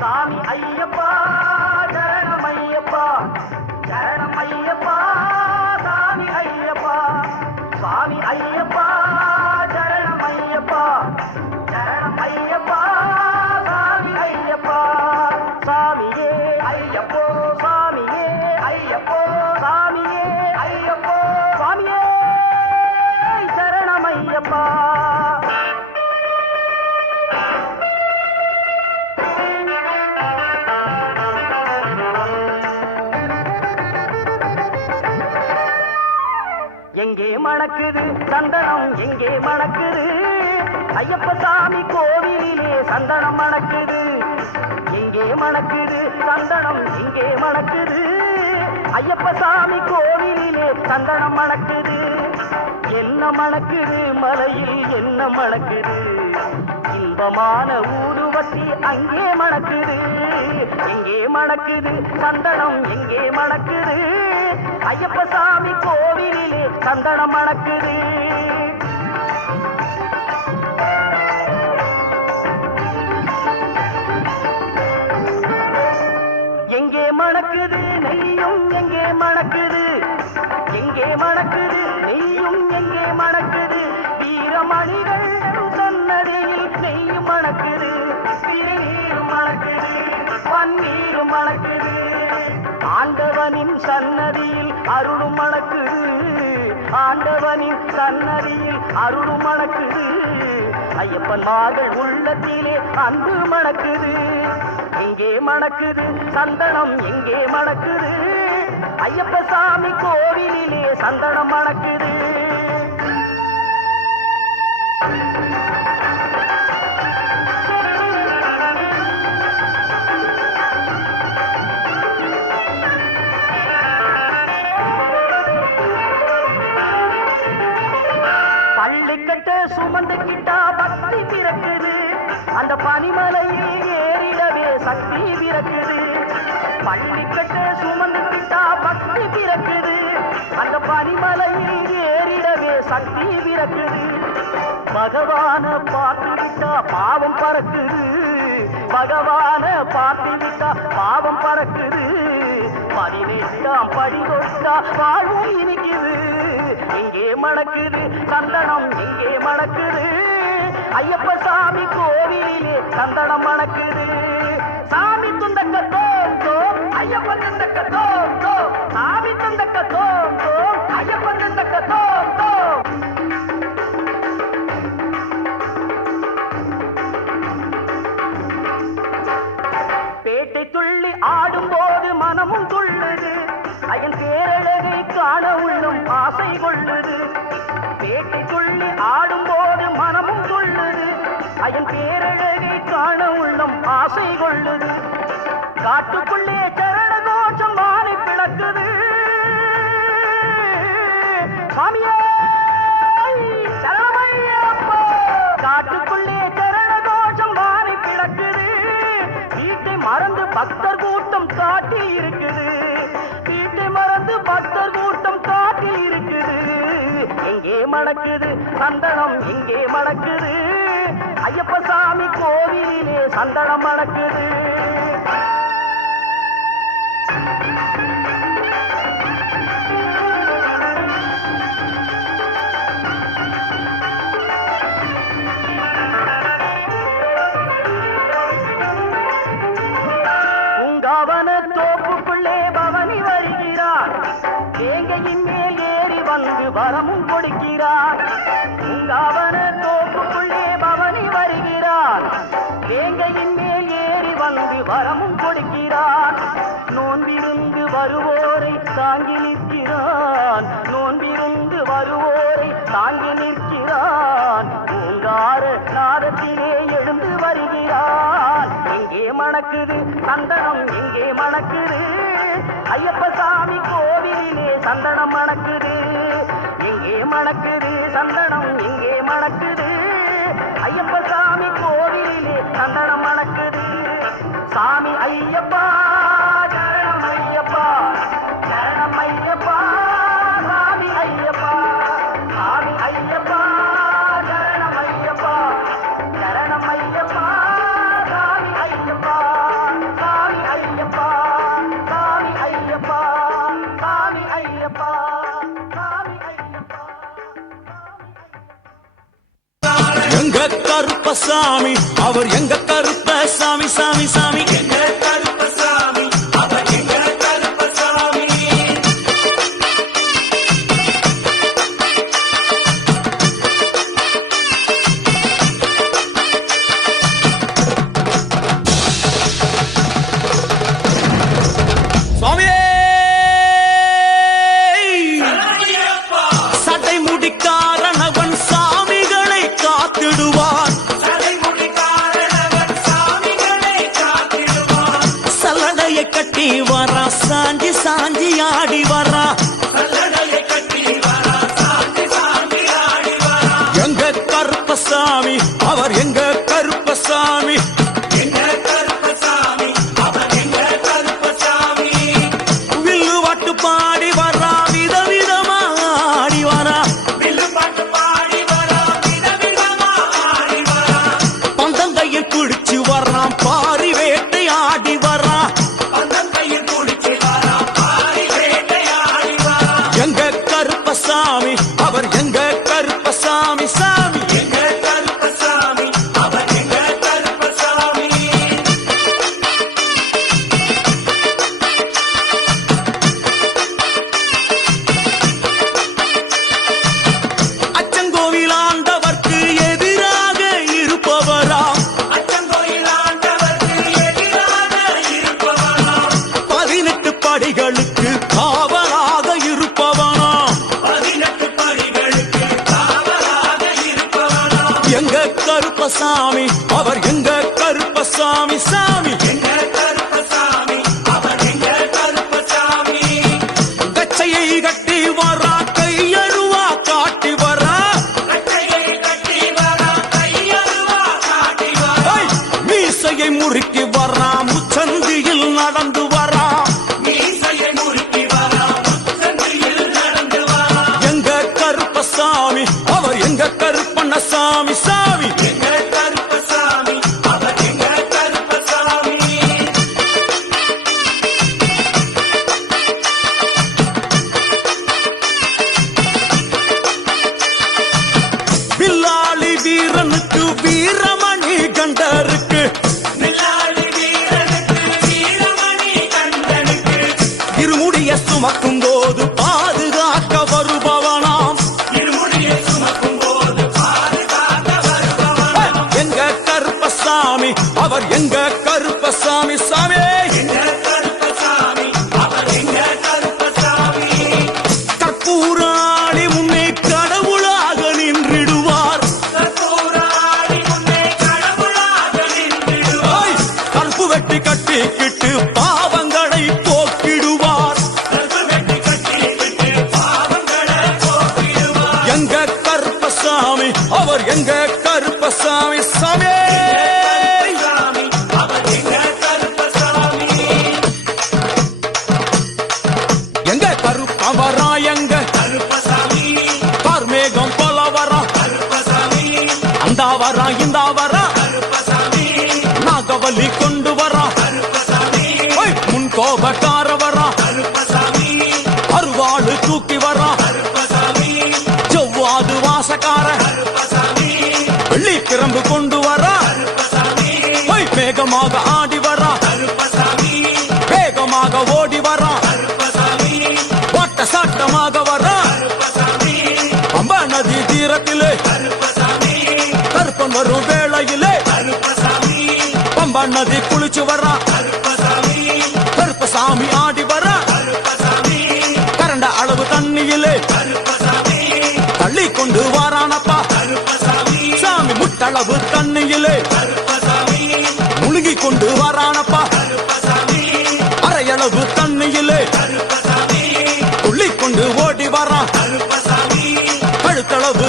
சாமி ஐயப்பா சரணம் ஐயப்பா சரணம் ஐயப்பா சாமி ஐயப்பா சுவாமி ஐயப்பா சரணம் ஐயப்பா சரணம் ஐயப்பா சாமி ஐயப்பா சாமியே ஐயப்போ சாமியே ஐயப்போ சாமியே ஐயப்போ சுவாமியே சரணம் ஐயப்பா எங்கே மணக்குது சந்தனம் எங்கே மணக்குது ஐயப்ப சாமி கோவிலிலே சந்தனம் மணக்குது எங்கே மணக்குது சந்தனம் எங்கே மணக்குது ஐயப்ப சாமி கோவிலிலே சந்தனம் மணக்குது என்ன மணக்குது மலையில் என்ன மணக்குது இன்பமான ஊதுவத்தி அங்கே மணக்குது எங்கே மணக்குது சந்தனம் எங்கே மணக்குது ஐயப்ப சாமி கோவிலிலே சந்தனம் மணக்குது எங்கே மணக்குது நெய்யும் எங்கே மணக்குது எங்கே மணக்குது நெய்யும் எங்கே மணக்குது வீரமணிகள் சன்னதியில் நெய்யும் மணக்குது நீரும் மணக்குது பன்னீரும் மணக்குது ஆண்டவனின் சன்னதியில் அருளும் மணக்குது ஆண்டவனின் சன்னதியில் அருளும் மணக்குது ஐயப்பன் மகள் உள்ளத்திலே அன்பு மணக்குது எங்கே மணக்குது சந்தனம் எங்கே மணக்குது ஐயப்ப சாமி கோவிலிலே சந்தனம் மணக்குது பள்ளிக்கட்ட சுமந்துக்கிட்டா பக்தி பிறக்குது அந்த பனிமலையில் ஏறிடவே சக்தி பிறக்குது பள்ளிக்கட்ட சுமந்துக்கிட்டா பக்தி பிறக்குது அந்த பனிமலையில் ஏறிடவே சக்தி பிறக்குது பகவான பார்த்து விட்டா பாவம் பறக்குது பகவான பார்த்து விட்டா பாவம் பறக்குது 18ஆம் படி தொட்டா வாழ்வும் இனிக்குது எங்கே மணக்குது சந்தனம் எங்கே மணக்குது ஐயப்ப சாமி கோவிலிலே சந்தனம் மணக்குது சாமி துந்தக்க தோம் தோம் ஐயப்பன் துந்தக்க தோம் தோம் சாமி துந்தக்க தோம் தோம் ஐயப்பன் துந்தக்க தோம் தோம் பேட்டை துள்ளி ஆடும்போது மனமும் துள்ளுது ஐயன் பேரழகை காண உள்ளும் ஆசை கொள்ளுது பேட்டை துள்ளி ஆடும்போது மனமும் துள்ளுது ஐயன் பேரழகை காண உள்ளும் ஆசை கொள்ளுது காட்டுக்குள்ளே சரண கோஷம் வானை பிளக்குது சுவாமியே சரணமையப்பா காட்டுக்குள்ளே சரண கோஷம் வானை பிளக்குது வீட்டை மறந்து பக்தர் கூட்டம் காட்டி இருக்குது வீட்டை மறந்து பக்தர் கூட்டம் காட்டி இருக்குது எங்கே மணக்குது சந்தனம் எங்கே மணக்குது ஐயப்ப சாமி கோவிலிலே சந்தனம் மணக்குது உங்கவன தோப்புக்குள்ளே பவனி வருகிறார் தேங்கையின் மேல் ஏறி வந்து வரமும் கொடுக்கிறார் உங்கவன தோப்புக்குள்ளே பவனி வருகிறார் தேங்கையின் மேல் ஏறி வந்து வரமும் கொடுக்கிறார் நோன்பிருந்து வருவோரை தாங்கி நிற்கிறான் நோன்பிருந்து வருவோரை தாங்கி நிற்கிறான் பூங்கார நாதத்திலே எழுந்து வருகிறான் எங்கே மணக்குது சந்தனம் எங்கே மணக்குது ஐயப்ப சாமி கோவிலிலே சந்தனம் மணக்குது எங்கே மணக்குது சந்தனம் எங்கே மணக்குது ஐயப்ப சாமி கோவிலிலே சந்தனம் மணக்குது சாமி ஐயப்பா சரணம் ஐயப்பா சரணம் ஐயப்பா சாமி ஐயப்பா சாமி ஐயப்பா சரணம் ஐயப்பா சரணம் ஐயப்பா சாமி ஐயப்பா எங்க கருப்பசாமி அவர் எங்க கருப்பசாமி சாமி சாமி எங்க கருப்பசாமி அவர் எங்க கருப்பசாமி. சுவாமியே சட்டை முடிக்காரணவன் சாமிகளை காத்திடுவான். சல்லடையை கட்டி வரா சாஞ்சி சாஞ்சி ஆடி வரா. எங்க கருப்பசாமி அவர் எங்க கருப்பசாமி. வில்லு வாட்டு பாடி வரா விதவிதமா ஆடி வரா. பந்தங்கையில் பிடிச்சு வர்றான் பாரி வேட்டை ஆடி வரா. எங்க கருப்பசாமி அவர் எங்க கருப்பசாமி சாமி. அச்சங்கோவில் ஆண்டவர்க்கு எதிராக இருப்பவராம். 18 படிகளுக்கு காவலாக இருப்பவனாம். எங்க கருப்பசாமி அவர் எங்க கருப்பசாமி சாமி. கச்சையை கட்டி வரா கையருவா காட்டி வரா. ஐ, மீசையை முறுக்கி வரா முச்சந்தியில் நடந்து வரா. எங்க கருப்பசாமி அவர் எங்க கருப்பண்ணசாமி சாமி. வில்லாளி வீரனுக்கு வீரமணி கண்டருக்கு. இருமுடிய சுமக்கும் போது பாதுகாக்க வருபவனாம். எங்க கருப்பசாமி அவர் எங்க கருப்பசாமி சாமி. கற்பூராளி முன்னே கடவுளாக நின்றிடுவார். ஐ, கற்பு வெட்டி கட்டிக்கிட்டு பாவங்களை போக்கிடுவார். எங்க கருப்பசாமி அவர் எங்க கருப்பசாமி சாமி. எங்க கருப்பவரா எங்க கார்மேகம் போல வரா. அந்த வரா இந்த வரா நாகவலி கொண்டு வரா. ஓய், முன் கோபக்கார வரா. அருவாளு தூக்கி வரா. ஜவ்வாது வாசக்கார வெள்ளி பிரம்பு கொண்டு வரா. ஓய், வேகமாக ஆடி வரா. வேகமாக ஓடி வரா. ஓட்ட சாட்டமாக வரா. பம்பா நதி தீரத்திலே கருப்பன் வரும் வேளையிலே பம்பா நதி குளிச்சு வரா. கருப்பசாமி ஆடி வரா. கரண்ட அளவு தண்ணியிலே தள்ளி கொண்டு வாரானப்பா சாமி. முட்டளவு தண்ணியிலே முழுகி கொண்டு வாரானப்பா. அரையளவு தண்ணியிலே துள்ளி கொண்டு ஓடி வரா. கழுத்தளவு